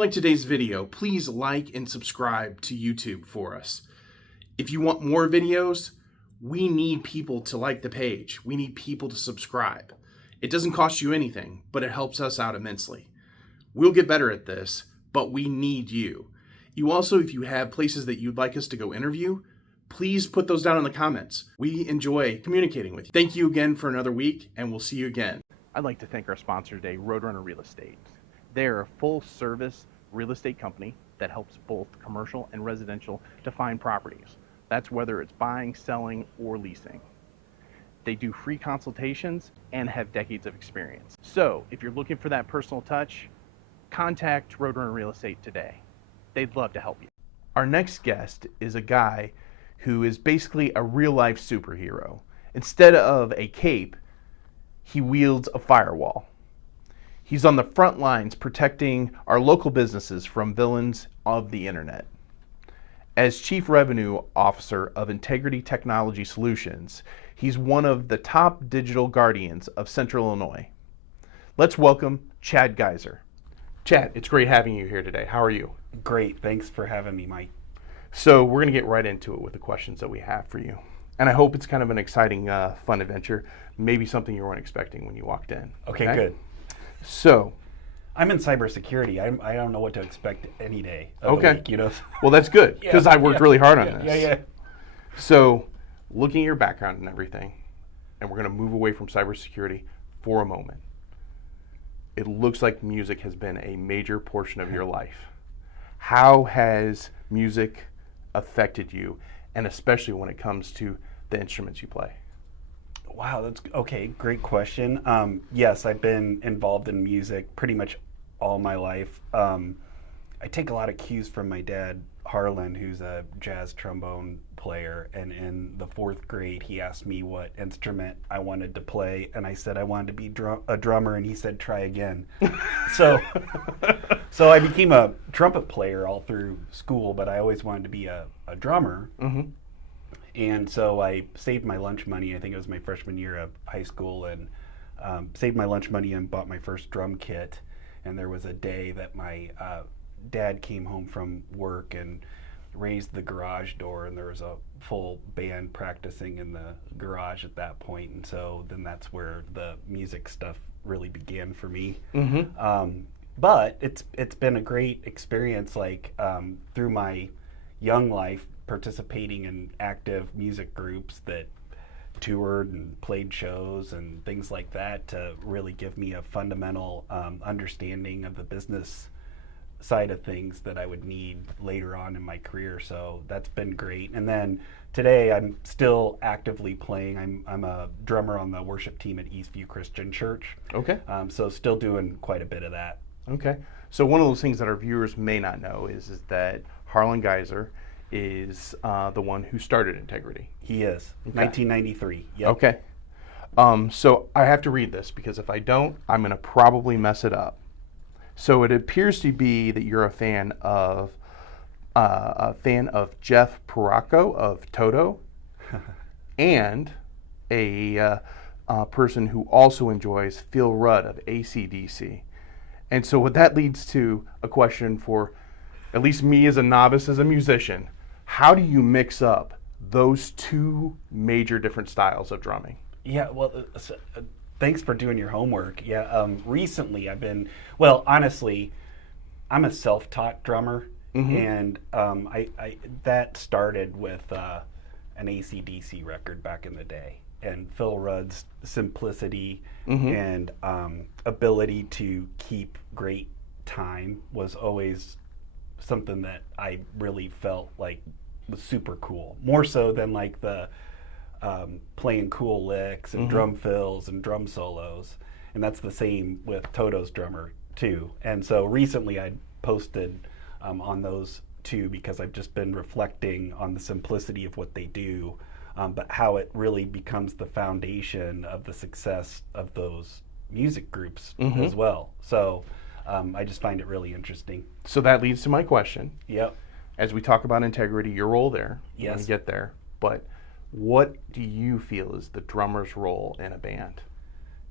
like today's video, please like and subscribe to YouTube for us. If you want more videos, we need people to like the page. We need people to subscribe. It doesn't cost you anything, but it helps us out immensely. We'll get better at this, but we need you. You also, if you have places that you'd like us to go interview, please put those down in the comments. We enjoy communicating with you. Thank you again for another week, and we'll see you again. I'd like to thank our sponsor today, Roadrunner Real Estate. They're a full-service real estate company that helps both commercial and residential to find properties. That's whether it's buying, selling, or leasing. They do free consultations and have decades of experience. So if you're looking for that personal touch, contact Roadrunner Real Estate today. They'd love to help you. Our next guest is a guy who is basically a real-life superhero. Instead of a cape, he wields a firewall. He's on the front lines protecting our local businesses from villains of the internet. As Chief Revenue Officer of Integrity Technolgoy Solutions, he's one of the top digital guardians of Central Illinois. Let's welcome Chad Geiser. Chad, it's great having you here today. How are you? Great. Thanks for having me, Mike. So we're going to get right into it with the questions that we have for you. And I hope it's kind of an exciting, fun adventure. Maybe something you weren't expecting when you walked in. Okay, good. So, I'm in cybersecurity. I don't know what to expect any day of the week, you know? Well, that's good, because I worked really hard on this. Yeah. So, looking at your background and everything, and we're going to move away from cybersecurity for a moment. It looks like music has been a major portion of your life. How has music affected you, and especially when it comes to the instruments you play? Wow, that's okay. Great question. Yes, I've been involved in music pretty much all my life. I take a lot of cues from my dad, Harlan, who's a jazz trombone player. And in the 4th grade, he asked me what instrument I wanted to play, and I said I wanted to be a drummer, and he said try again. So I became a trumpet player all through school, but I always wanted to be a drummer. Mm-hmm. And so I saved my lunch money. I think it was my freshman year of high school, and saved my lunch money and bought my first drum kit. And there was a day that my dad came home from work and raised the garage door, and there was a full band practicing in the garage at that point. And so then that's where the music stuff really began for me. Mm-hmm. But it's been a great experience, like through my young life, participating in active music groups that toured and played shows and things like that to really give me a fundamental understanding of the business side of things that I would need later on in my career. So that's been great. And then today I'm still actively playing. I'm a drummer on the worship team at Eastview Christian Church. Okay. So still doing quite a bit of that. Okay. So one of those things that our viewers may not know is that Harlan Geiser is the one who started Integrity. He is. Okay. 1993. Yep. Okay. So I have to read this, because if I don't, I'm going to probably mess it up. So it appears to be that you're a fan of Jeff Poracco of Toto, and a person who also enjoys Phil Rudd of AC/DC. And so what that leads to a question for at least me as a novice, as a musician. How do you mix up those two major different styles of drumming? Yeah, well, thanks for doing your homework. Yeah, recently honestly, I'm a self-taught drummer, mm-hmm. and I that started with an AC/DC record back in the day, and Phil Rudd's simplicity mm-hmm. and ability to keep great time was always something that I really felt like was super cool, more so than like the playing cool licks and mm-hmm. drum fills and drum solos. And that's the same with Toto's drummer too. And so recently I posted on those two, because I've just been reflecting on the simplicity of what they do, but how it really becomes the foundation of the success of those music groups mm-hmm. as well. So I just find it really interesting. So that leads to my question. Yep. As we talk about Integrity, your role there, yes. when we get there, but what do you feel is the drummer's role in a band?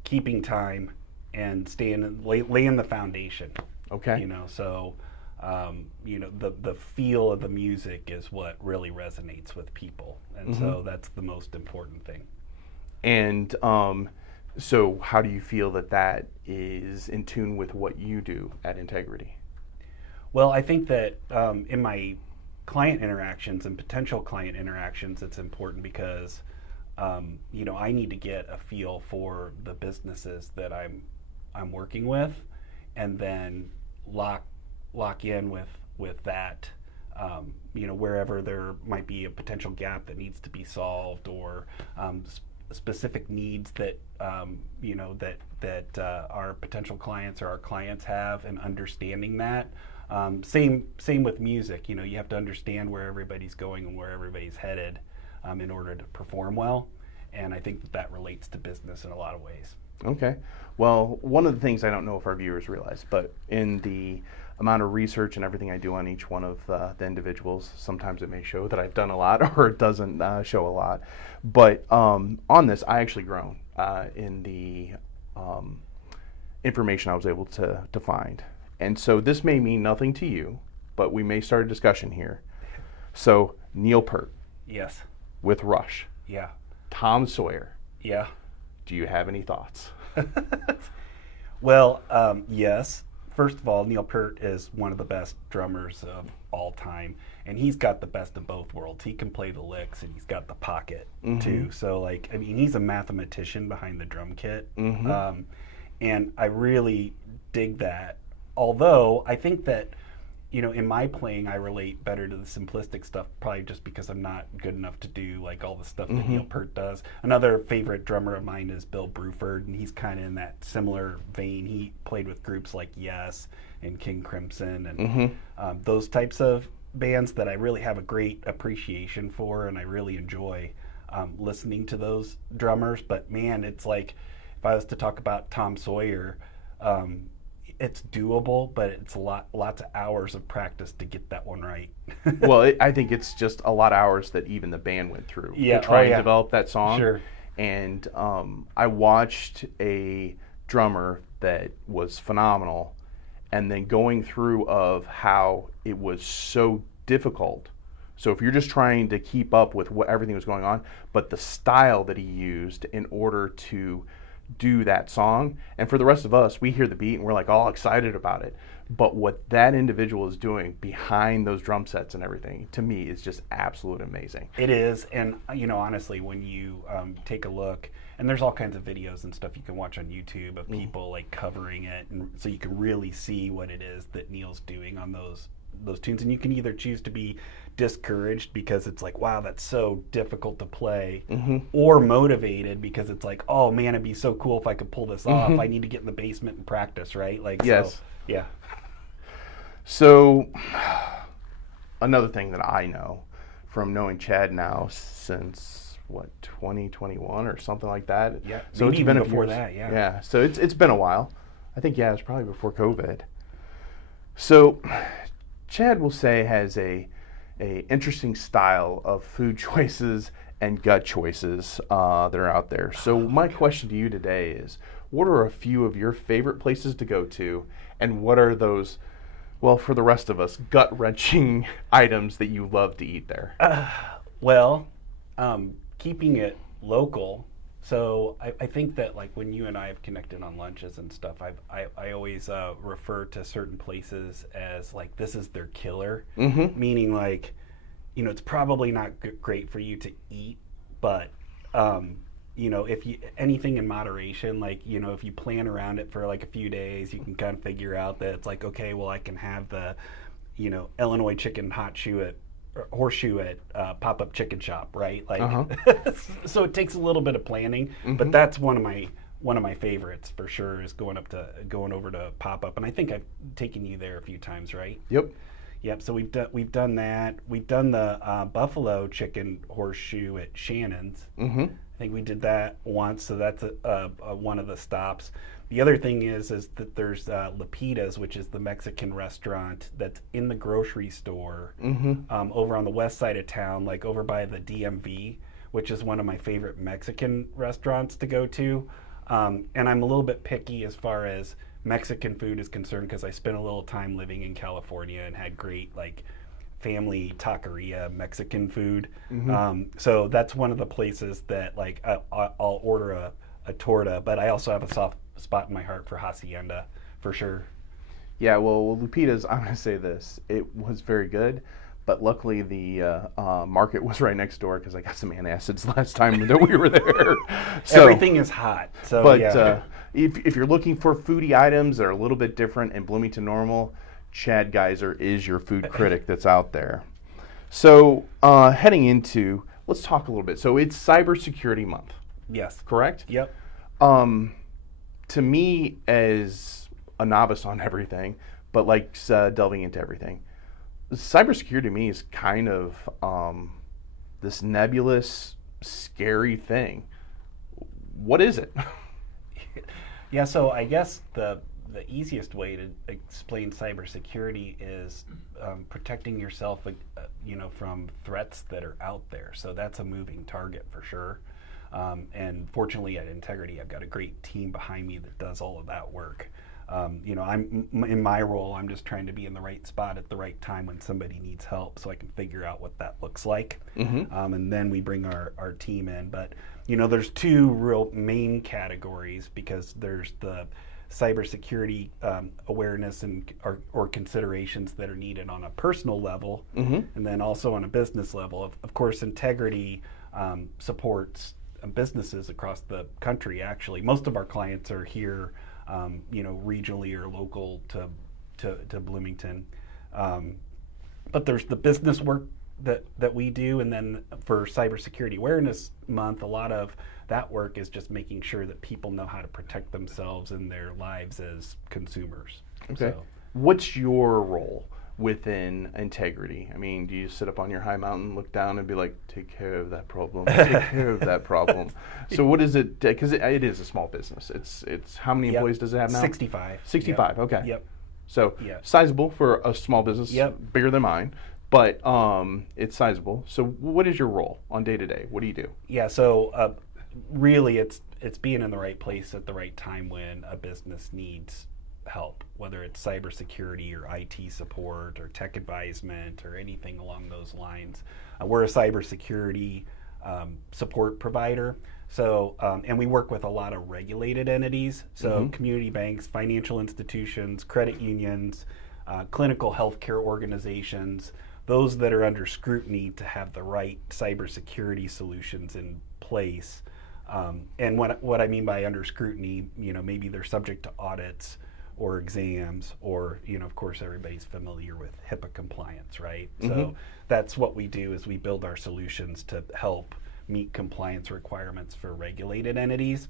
Keeping time and laying the foundation. Okay. So The feel of the music is what really resonates with people, and so that's the most important thing. And so how do you feel that is in tune with what you do at Integrity? Well, I think that in my client interactions and potential client interactions, it's important because I need to get a feel for the businesses that I'm working with, and then lock in with that. Wherever there might be a potential gap that needs to be solved, or specific needs that our potential clients or our clients have, and understanding that. Same with music. You have to understand where everybody's going and where everybody's headed in order to perform well. And I think that relates to business in a lot of ways. Okay. Well, one of the things I don't know if our viewers realize, but in the amount of research and everything I do on each one of the individuals, sometimes it may show that I've done a lot or it doesn't show a lot. But on this, I actually grown in the information I was able to find. And so this may mean nothing to you, but we may start a discussion here. So Neil Peart. Yes. With Rush. Yeah. Tom Sawyer. Yeah. Do you have any thoughts? Well, yes. First of all, Neil Peart is one of the best drummers of all time, and he's got the best of both worlds. He can play the licks, and he's got the pocket too. So, he's a mathematician behind the drum kit, and I really dig that. Although I think that, in my playing, I relate better to the simplistic stuff, probably just because I'm not good enough to do all the stuff that Neil Peart does. Another favorite drummer of mine is Bill Bruford, and he's kind of in that similar vein. He played with groups like Yes and King Crimson and those types of bands that I really have a great appreciation for, and I really enjoy listening to those drummers. But man, it's like, if I was to talk about Tom Sawyer, it's doable, but it's lots of hours of practice to get that one right. Well, I think it's just a lot of hours that even the band went through to try and develop that song. Sure. And I watched a drummer that was phenomenal, and then going through of how it was so difficult. So if you're just trying to keep up with everything was going on, but the style that he used in order to do that song, and for the rest of us, we hear the beat and we're all excited about it, but what that individual is doing behind those drum sets and everything, to me, is just absolutely amazing. It is. And honestly, when you take a look, and there's all kinds of videos and stuff you can watch on YouTube of people covering it, and so you can really see what it is that Neil's doing on those tunes. And you can either choose to be discouraged because it's wow, that's so difficult to play, or motivated because it's oh man, it'd be so cool if I could pull this off. I need to get in the basement and practice, right? Yes. So, yeah. So another thing that I know from knowing Chad now since 2021 or something like that. Yeah. So maybe it's been before that. Yeah. Yeah. So it's been a while. I think it's probably before COVID. So Chad will say has a interesting style of food choices and gut choices that are out there. So my question to you today is, what are a few of your favorite places to go to, and what are those, well, for the rest of us, gut-wrenching items that you love to eat there? Keeping it local. So I think that when you and I have connected on lunches and stuff, I always refer to certain places as this is their killer, meaning it's probably not great for you to eat, but if you anything in moderation, if you plan around it for a few days, you can kind of figure out that it's okay, well, I can have the Illinois chicken horseshoe at Pop-Up Chicken Shop, right? So it takes a little bit of planning, but that's one of my favorites for sure, is going over to Pop-Up, and I think I've taken you there a few times, right? Yep. So we've done that. We've done the buffalo chicken horseshoe at Shannon's. I think we did that once, so that's one of the stops. The other thing is that there's Lapida's, which is the Mexican restaurant that's in the grocery store over on the west side of town, over by the DMV, which is one of my favorite Mexican restaurants to go to. And I'm a little bit picky as far as Mexican food is concerned, because I spent a little time living in California and had great like family taqueria Mexican food. So that's one of the places that like I'll order a torta, but I also have a soft spot in my heart for hacienda for sure. Yeah, well, Lupita's, I'm going to say this. It was very good, but luckily the market was right next door because I got some antacids last time that we were there. So, everything is hot. So, but yeah. if you're looking for foodie items that are a little bit different in Bloomington Normal, Chad Geiser is your food critic that's out there. So heading into, let's talk a little bit. So it's Cybersecurity Month. Yes. Correct? Yep. To me, as a novice on everything, but like delving into everything, cybersecurity to me is kind of this nebulous, scary thing. What is it? Yeah, so I guess the easiest way to explain cybersecurity is protecting yourself, from threats that are out there. So that's a moving target for sure. And fortunately, at Integrity, I've got a great team behind me that does all of that work. I'm in my role. I'm just trying to be in the right spot at the right time when somebody needs help, so I can figure out what that looks like. And then we bring our team in. But there's two real main categories, because there's the cybersecurity awareness and or considerations that are needed on a personal level, and then also on a business level. Of course, Integrity supports businesses across the country. Actually, most of our clients are here, regionally or local to Bloomington. But there's the business work that we do, and then for Cybersecurity Awareness Month, a lot of that work is just making sure that people know how to protect themselves and their lives as consumers. Okay. So, what's your role within Integrity? I mean, do you sit up on your high mountain, look down, and be like, take care of that problem, take care of that problem? So what is it? Because it is a small business. It's how many employees does it have now? 65. 65, Yep. okay. Yep. So sizable for a small business, bigger than mine, but it's sizable. So what is your role on day to day? What do you do? Yeah, so really it's being in the right place at the right time when a business needs help, whether it's cybersecurity or IT support or tech advisement or anything along those lines. We're a cybersecurity support provider. So, and we work with a lot of regulated entities, so community banks, financial institutions, credit unions, clinical healthcare organizations, those that are under scrutiny to have the right cybersecurity solutions in place. And what I mean by under scrutiny, maybe they're subject to audits or exams, or of course everybody's familiar with HIPAA compliance, right? So that's what we do, is we build our solutions to help meet compliance requirements for regulated entities.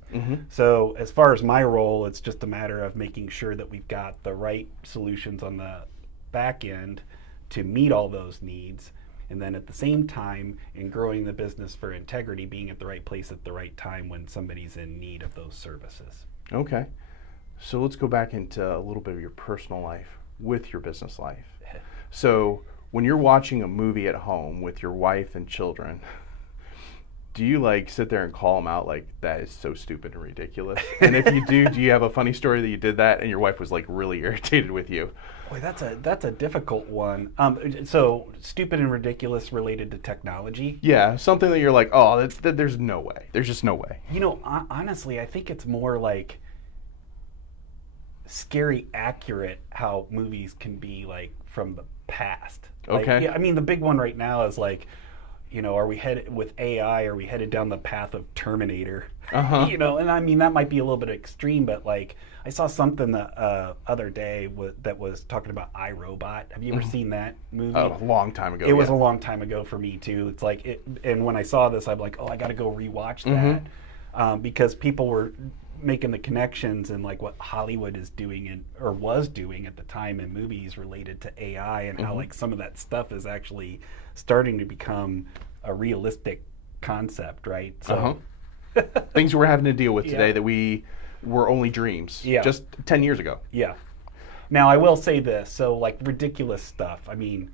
So as far as my role, it's just a matter of making sure that we've got the right solutions on the back end to meet all those needs, and then at the same time, in growing the business for Integrity, being at the right place at the right time when somebody's in need of those services. Okay. So let's go back into a little bit of your personal life with your business life. So when you're watching a movie at home with your wife and children, do you sit there and call them out like, that is so stupid and ridiculous? And if you do you have a funny story that you did that and your wife was really irritated with you? Boy, that's a difficult one. So stupid and ridiculous related to technology? Yeah, something that you're like, oh, there's no way. There's just no way. Honestly, I think it's more like scary accurate how movies can be from the past. Okay. I mean, the big one right now is are we headed with AI? Are we headed down the path of Terminator? And I mean that might be a little bit extreme, but I saw something the other day that was talking about iRobot. Have you ever seen that movie? Oh, a long time ago. It was a long time ago for me too. It's and when I saw this, I'm like, oh, I got to go rewatch that because people were making the connections and what Hollywood is doing or was doing at the time in movies related to AI, and how some of that stuff is actually starting to become a realistic concept, right? So things we're having to deal with today that we were only dreams just 10 years ago. Yeah. Now I will say this, so ridiculous stuff. I mean,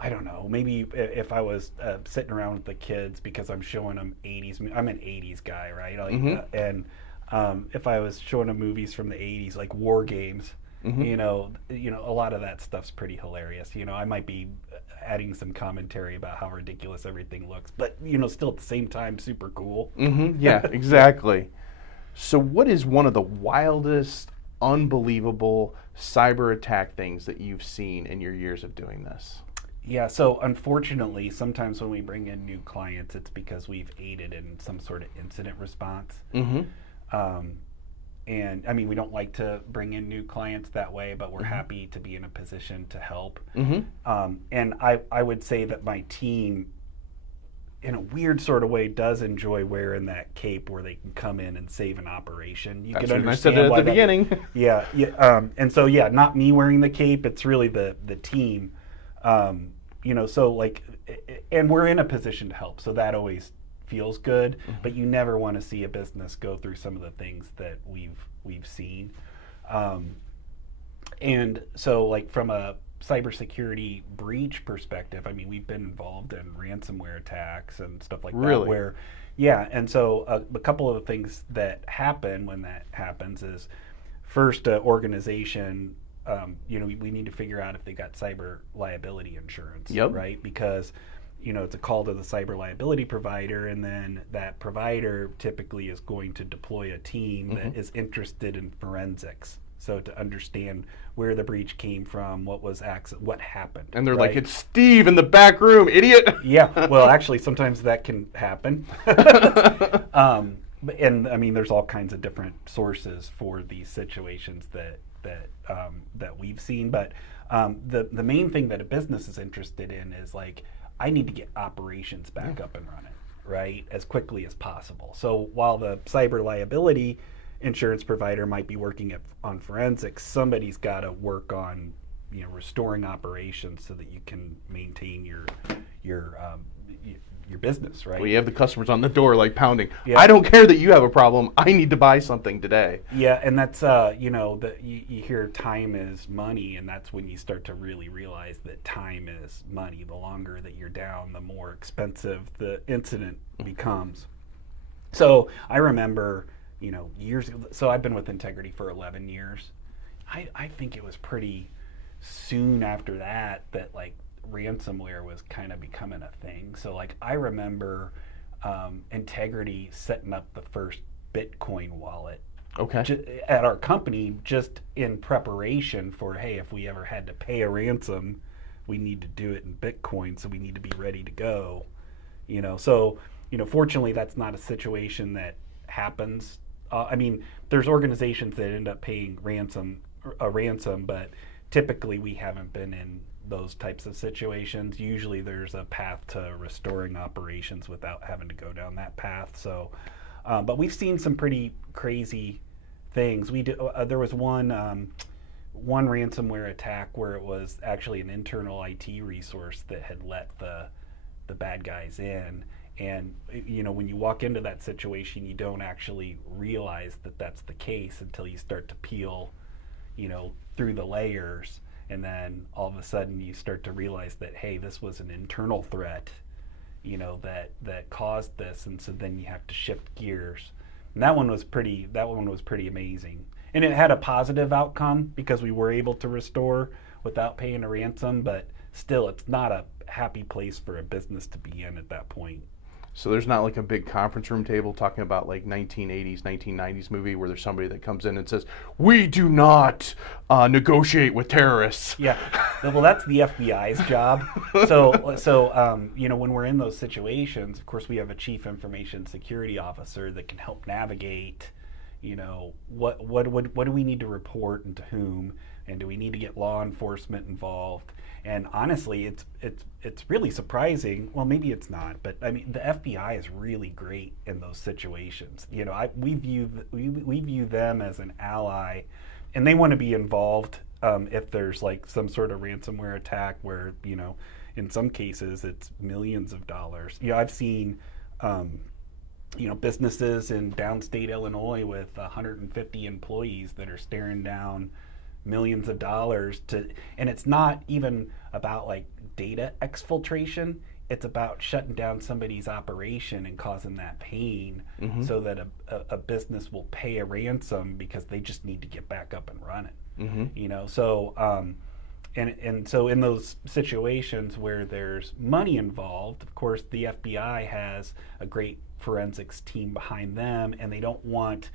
I don't know, maybe if I was sitting around with the kids, because I'm showing them 80s, I'm an 80s guy, right? And if I was showing them movies from the 80s, like war games, a lot of that stuff's pretty hilarious. I might be adding some commentary about how ridiculous everything looks, but still at the same time super cool. Yeah, exactly. So what is one of the wildest, unbelievable cyber attack things that you've seen in your years of doing this? Yeah, so unfortunately, sometimes when we bring in new clients, it's because we've aided in some sort of incident response. And I mean, we don't like to bring in new clients that way, but we're happy to be in a position to help. And I would say that my team, in a weird sort of way, does enjoy wearing that cape where they can come in and save an operation. You can understand I said it at the why beginning. Yeah. And so, not me wearing the cape, it's really the team. So like, and we're in a position to help, so that always feels good, but you never want to see a business go through some of the things that we've seen. And so like from a cybersecurity breach perspective, I mean, we've been involved in ransomware attacks and stuff like that where, and so a couple of the things that happen when that happens is first, organization, we need to figure out if they got cyber liability insurance, right? Because it's a call to the cyber liability provider, and then that provider typically is going to deploy a team that is interested in forensics. So to understand where the breach came from, what happened. And they're like, it's Steve in the back room, idiot. Yeah, well, actually, sometimes that can happen. And I mean, there's all kinds of different sources for these situations that we've seen. But the main thing that a business is interested in is like, I need to get operations back up and running, right, as quickly as possible. So while the cyber liability insurance provider might be working on forensics, somebody's got to work on restoring operations so that you can maintain your business, right? Well, you have the customers on the door like pounding. I don't care that you have a problem. I need to buy something today. Yeah, and that's you hear time is money, and that's when you start to really realize that time is money. The longer that you're down, the more expensive the incident becomes. So I remember, years ago. So I've been with Integrity for 11 years. I think it was pretty soon after that like ransomware was kind of becoming a thing. So like I remember Integrity setting up the first Bitcoin wallet at our company, just in preparation for, hey, if we ever had to pay a ransom, we need to do it in Bitcoin, so we need to be ready to go. So fortunately that's not a situation that happens. I mean, there's organizations that end up paying a ransom, but typically we haven't been in those types of situations. Usually there's a path to restoring operations without having to go down that path. So, but we've seen some pretty crazy things. There was one ransomware attack where it was actually an internal IT resource that had let the bad guys in. And when you walk into that situation, you don't actually realize that that's the case until you start to peel, through the layers. And then all of a sudden you start to realize that, hey, this was an internal threat, that caused this. And so then you have to shift gears. And that one was pretty amazing. And it had a positive outcome because we were able to restore without paying a ransom, but still it's not a happy place for a business to be in at that point. So there's not like a big conference room table talking about like 1980s, 1990s movie where there's somebody that comes in and says, we do not negotiate with terrorists. Yeah, well, that's the FBI's job. So when we're in those situations, of course, we have a chief information security officer that can help navigate, what do we need to report and to whom, and do we need to get law enforcement involved? And honestly, it's really surprising. Well, maybe it's not, but I mean, the FBI is really great in those situations. We view them as an ally, and they want to be involved if there's like some sort of ransomware attack where in some cases it's millions of dollars. I've seen businesses in downstate Illinois with 150 employees that are staring down millions of dollars and it's not even about like data exfiltration. it's about shutting down somebody's operation and causing that pain so that a business will pay a ransom because they just need to get back up and running. You know, so and so in those situations where there's money involved, of course the FBI has a great forensics team behind them, and they don't want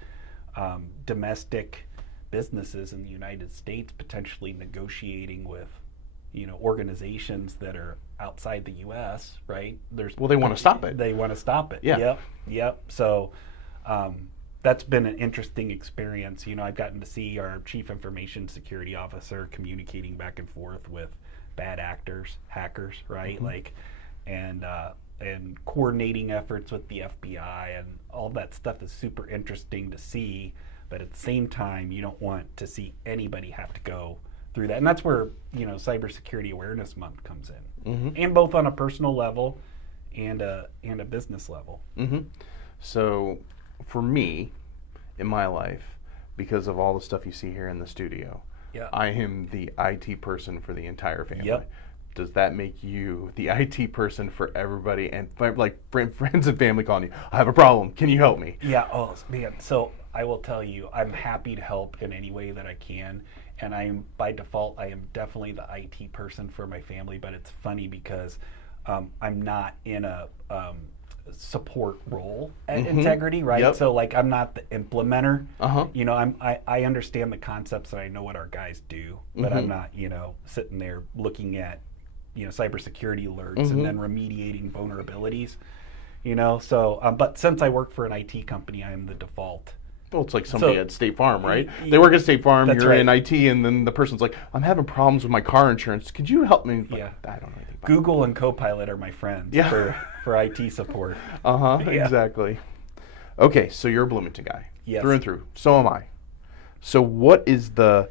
domestic businesses in the United States potentially negotiating with, you know, organizations that are outside the U.S., right? Well, they want to stop it. They want to stop it. Yeah. Yep. So that's been an interesting experience. You know, I've gotten to see our Chief Information Security Officer communicating back and forth with bad actors, hackers, right? Like, and coordinating efforts with the FBI, and all that stuff is super interesting to see. But at the same time, you don't want to see anybody have to go through that. And that's where, you know, Cybersecurity Awareness Month comes in. And both on a personal level and a business level. So for me, in my life, because of all the stuff you see here in the studio, I am the IT person for the entire family. Does that make you the IT person for everybody, and like friends and family calling you, I have a problem, can you help me? Yeah, oh man, so I will tell you, I'm happy to help in any way that I can, and I am, by default, I am definitely the IT person for my family, but it's funny because I'm not in a support role at Integrity, right? So like, I'm not the implementer. You know, I understand the concepts and I know what our guys do, but I'm not, you know, sitting there looking at, you know, cybersecurity alerts and then remediating vulnerabilities, you know. So, but since I work for an IT company, I am the default. Well, it's like somebody at State Farm, right? They work at State Farm, you're in IT, and then the person's like, I'm having problems with my car insurance. Could you help me? Like, I don't know anything about Google and Copilot are my friends for IT support. Exactly. Okay, so you're a Bloomington guy. Yes. Through and through. So am I. So what is the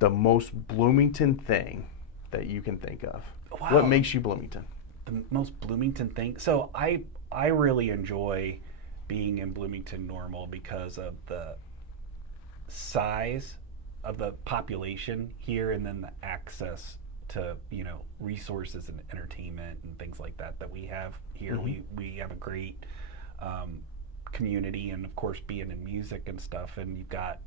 most Bloomington thing that you can think of? Wow. What makes you Bloomington? The most Bloomington thing? So I really enjoy being in Bloomington Normal because of the size of the population here, and then the access to, you know, resources and entertainment and things like that we have here. We have a great community, and of course being in music and stuff, and you've got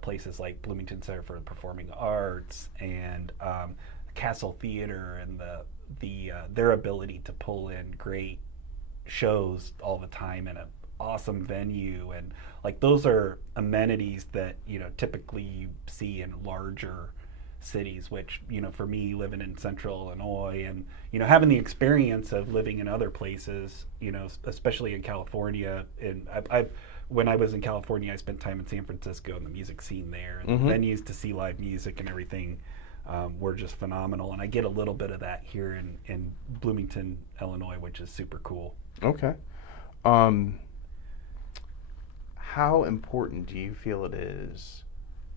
places like Bloomington Center for the Performing Arts and Castle Theater, and their ability to pull in great shows all the time in an awesome venue, and like, those are amenities that, you know, typically you see in larger cities, which, you know, for me, living in central Illinois and, you know, having the experience of living in other places, you know, especially in California, and when I was in California, I spent time in San Francisco and the music scene there, and the venues to see live music and everything were just phenomenal, and I get a little bit of that here in Bloomington, Illinois, which is super cool. Okay. How important do you feel it is,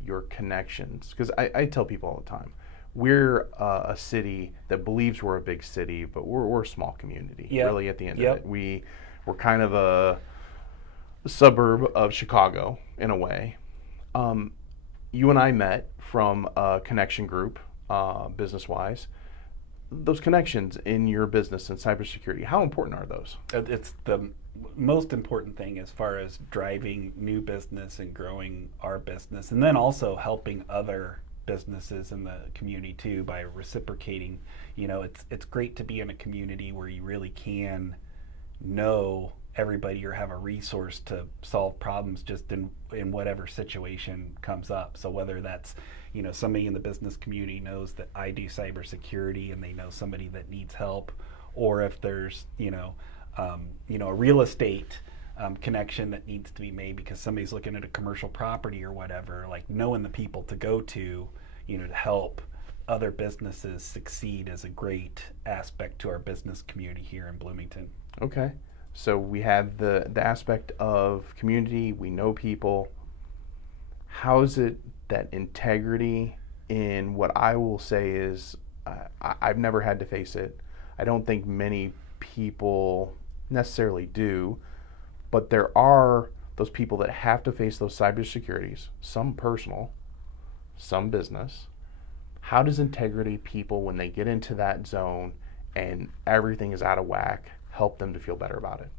your connections? Because I tell people all the time, we're a city that believes we're a big city, but we're a small community, really, at the end of it. We're kind of a suburb of Chicago, in a way. You and I met from a connection group, business-wise. Those connections in your business and cybersecurity, how important are those? It's the most important thing as far as driving new business and growing our business, and then also helping other businesses in the community too by reciprocating. You know, it's great to be in a community where you really can know everybody or have a resource to solve problems just in whatever situation comes up. So whether that's, you know, somebody in the business community knows that I do cybersecurity and they know somebody that needs help, or if there's, you know, a real estate connection that needs to be made because somebody's looking at a commercial property or whatever, like knowing the people to go to, you know, to help other businesses succeed is a great aspect to our business community here in Bloomington. Okay. So we have the aspect of community, we know people. How is it that integrity in what I will say is, I've never had to face it. I don't think many people necessarily do, but there are those people that have to face those cybersecurities, some personal, some business. How does integrity people, when they get into that zone and everything is out of whack, help them to feel better about it.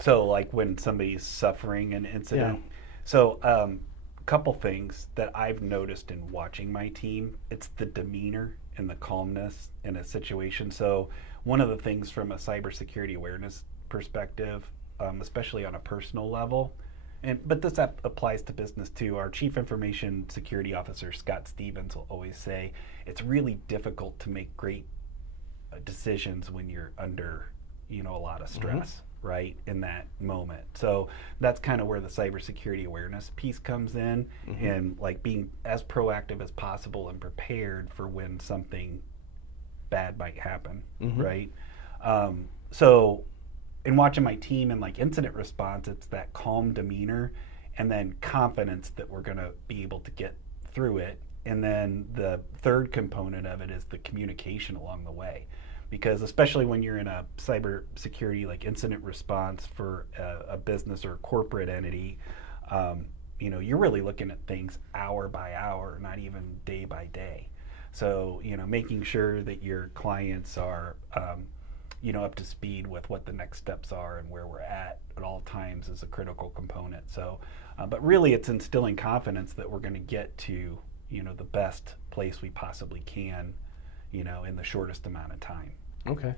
So like when somebody's suffering an incident. Yeah. So couple things that I've noticed in watching my team, it's the demeanor and the calmness in a situation. So one of the things from a cybersecurity awareness perspective, especially on a personal level, but this applies to business too. Our Chief Information Security Officer, Scott Stevens, will always say it's really difficult to make great decisions when you're under, a lot of stress, right, in that moment. So that's kind of where the cybersecurity awareness piece comes in, and like being as proactive as possible and prepared for when something bad might happen, right? So in watching my team and like incident response, it's that calm demeanor and then confidence that we're going to be able to get through it. And then the third component of it is the communication along the way. Because especially when you're in a cybersecurity like incident response for a business or a corporate entity, you're really looking at things hour by hour, not even day by day. So making sure that your clients are up to speed with what the next steps are and where we're at all times is a critical component. So, but really it's instilling confidence that we're going to get to the best place we possibly can, in the shortest amount of time. Okay.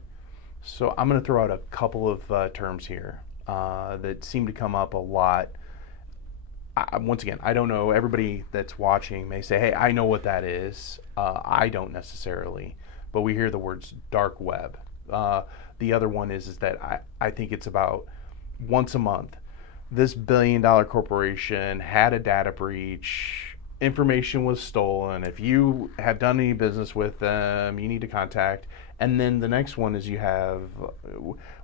So I'm going to throw out a couple of terms here that seem to come up a lot. Once again, I don't know. Everybody that's watching may say, hey, I know what that is. I don't necessarily. But we hear the words dark web. The other one is that I think it's about once a month. This billion-dollar corporation had a data breach. Information was stolen. If you have done any business with them, you need to contact. And then the next one is you have,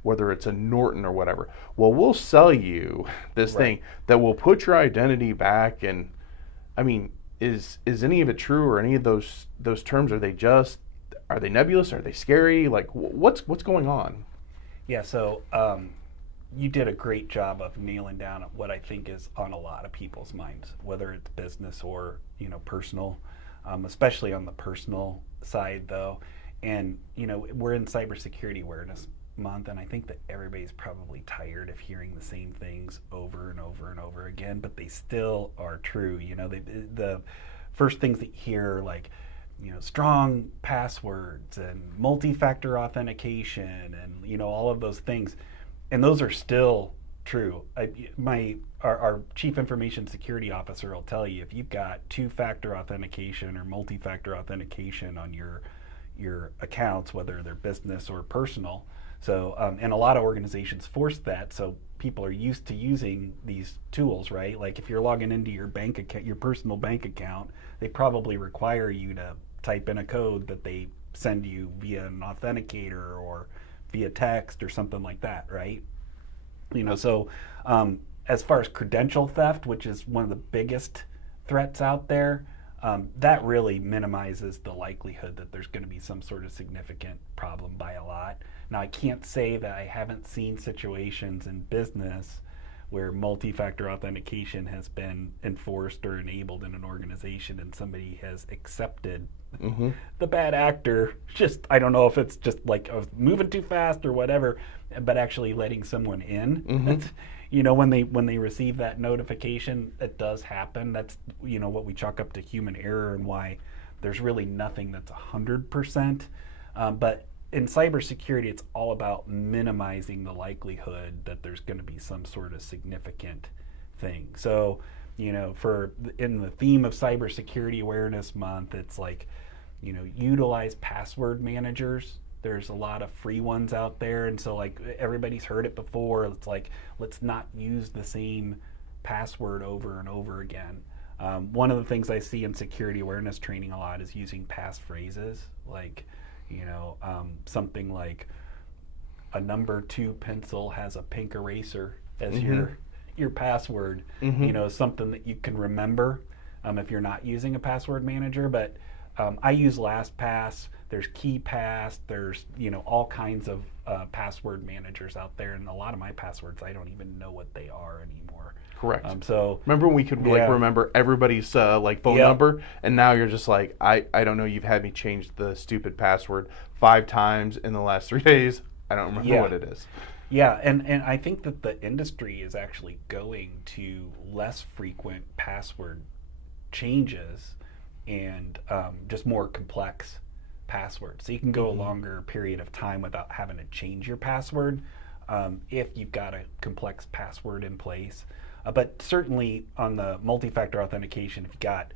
whether it's a Norton or whatever. Well, we'll sell you this thing that will put your identity back. And I mean, is any of it true, or any of those terms? Are they nebulous? Are they scary? Like, what's going on? Yeah. So you did a great job of nailing down what I think is on a lot of people's minds, whether it's business or personal, especially on the personal side though. And we're in Cybersecurity Awareness Month, and I think that everybody's probably tired of hearing the same things over and over and over again, but they still are true. The first things that you hear, like strong passwords and multi-factor authentication and all of those things. And those are still true. Our Chief Information Security Officer will tell you if you've got two-factor authentication or multi-factor authentication on your accounts, whether they're business or personal. So, and a lot of organizations force that, so people are used to using these tools, right? Like if you're logging into your bank account, your personal bank account, they probably require you to type in a code that they send you via an authenticator or via text or something like that, right? So as far as credential theft, which is one of the biggest threats out there, that really minimizes the likelihood that there's going to be some sort of significant problem by a lot. Now, I can't say that I haven't seen situations in business where multi-factor authentication has been enforced or enabled in an organization and somebody has accepted the bad actor. Just, I don't know if it's just like moving too fast or whatever, but actually letting someone in. When they receive that notification, it does happen. That's what we chalk up to human error, and why there's really nothing that's 100%. But in cybersecurity, it's all about minimizing the likelihood that there's going to be some sort of significant thing. So, in the theme of Cybersecurity Awareness Month, it's like, utilize password managers. There's a lot of free ones out there, and so like everybody's heard it before. It's like, let's not use the same password over and over again. One of the things I see in security awareness training a lot is using passphrases, like something like a number 2 pencil has a pink eraser as your password. Something that you can remember if you're not using a password manager. But I use LastPass. There's KeyPass. There's all kinds of password managers out there, and a lot of my passwords I don't even know what they are anymore. Correct. So remember when we could like remember everybody's like phone number, and now you're just like, I don't know. You've had me change the stupid password 5 times in the last 3 days. I don't remember what it is. Yeah, and I think that the industry is actually going to less frequent password changes and just more complex passwords. So you can go a longer period of time without having to change your password if you've got a complex password in place. But certainly on the multi-factor authentication, if you've got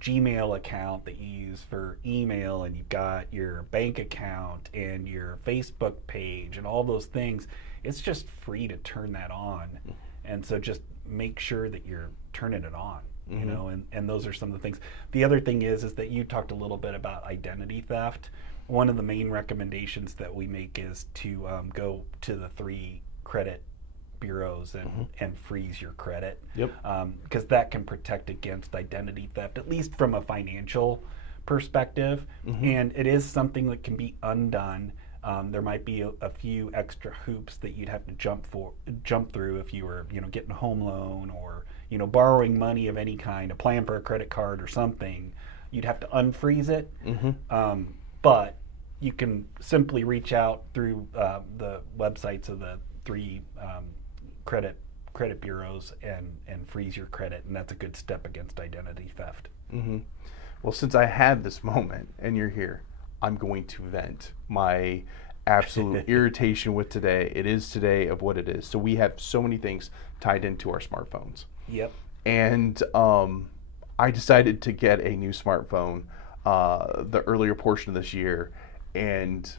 Gmail account that you use for email, and you've got your bank account and your Facebook page and all those things, it's just free to turn that on. And so just make sure that you're turning it on, and those are some of the things. The other thing is that you talked a little bit about identity theft. One of the main recommendations that we make is to go to the 3 credit bureaus and freeze your credit, because that can protect against identity theft, at least from a financial perspective. And it is something that can be undone. There might be a few extra hoops that you'd have to jump through if you were getting a home loan, or borrowing money of any kind, applying for a credit card or something. You'd have to unfreeze it, but you can simply reach out through the websites of the 3 credit bureaus and freeze your credit, and that's a good step against identity theft. Well, since I had this moment and you're here, I'm going to vent my absolute irritation with today. It is today of what it is. So we have so many things tied into our smartphones. And I decided to get a new smartphone the earlier portion of this year, and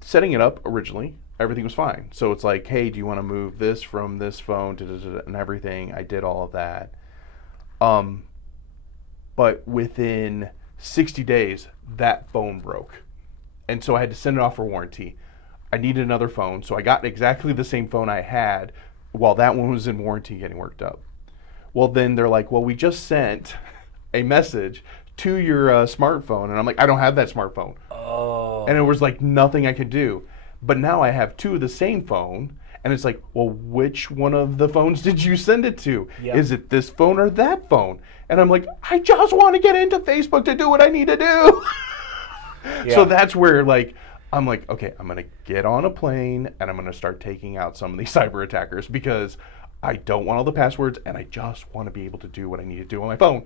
setting it up originally, everything was fine. So it's like, hey, do you want to move this from this phone to and everything? I did all of that. But within 60 days, that phone broke. And so I had to send it off for warranty. I needed another phone, so I got exactly the same phone I had while that one was in warranty getting worked up. Well, then they're like, well, we just sent a message to your smartphone. And I'm like, I don't have that smartphone. And it was like nothing I could do. But now I have 2 of the same phone, and it's like, well, which one of the phones did you send it to? Is it this phone or that phone? And I'm like, I just want to get into Facebook to do what I need to do. So that's where I'm like, okay, I'm going to get on a plane, and I'm going to start taking out some of these cyber attackers, because I don't want all the passwords, and I just want to be able to do what I need to do on my phone.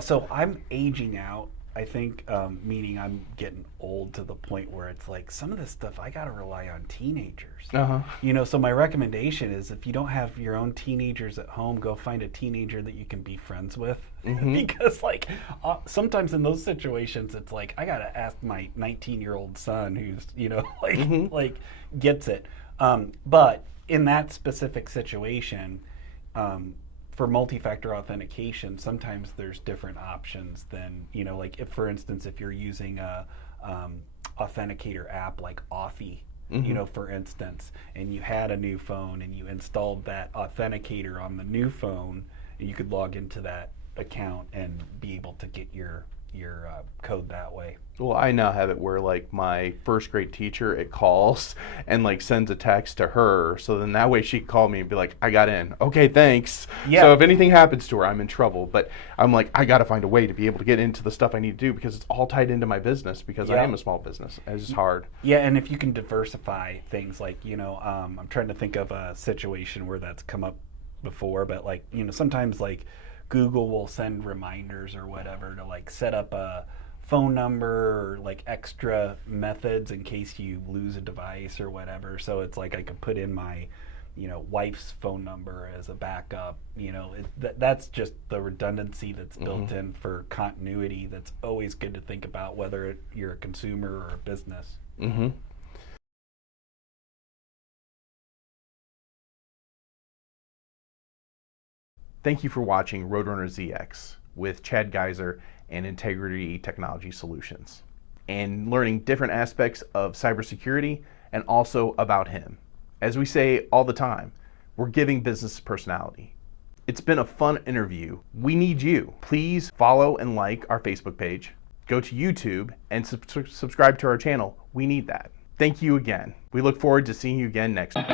So I'm aging out. I think, meaning I'm getting old to the point where it's like some of this stuff I got to rely on teenagers. So my recommendation is, if you don't have your own teenagers at home, go find a teenager that you can be friends with. Because sometimes in those situations, it's like I got to ask my 19-year-old son who's, gets it. But in that specific situation, for multi-factor authentication, sometimes there's different options than, if, for instance, if you're using a authenticator app like Authy, for instance, and you had a new phone and you installed that authenticator on the new phone, and you could log into that account and be able to get your code that way. Well, I now have it where my first grade teacher, it calls and sends a text to her, so then that way she can call me and be like, I got in. Okay, thanks. So if anything happens to her, I'm in trouble. But I'm like, I got to find a way to be able to get into the stuff I need to do, because it's all tied into my business, because I am a small business. It's just hard. And if you can diversify things, I'm trying to think of a situation where that's come up before, but sometimes Google will send reminders or whatever to set up a phone number, or extra methods in case you lose a device or whatever. So it's I could put in my wife's phone number as a backup. That's just the redundancy that's built in for continuity. That's always good to think about, whether you're a consumer or a business. Thank you for watching RoadrunnerZX with Chad Geiser and Integrity Technology Solutions, and learning different aspects of cybersecurity and also about him. As we say all the time, we're giving business personality. It's been a fun interview. We need you. Please follow and like our Facebook page. Go to YouTube and subscribe to our channel. We need that. Thank you again. We look forward to seeing you again next week.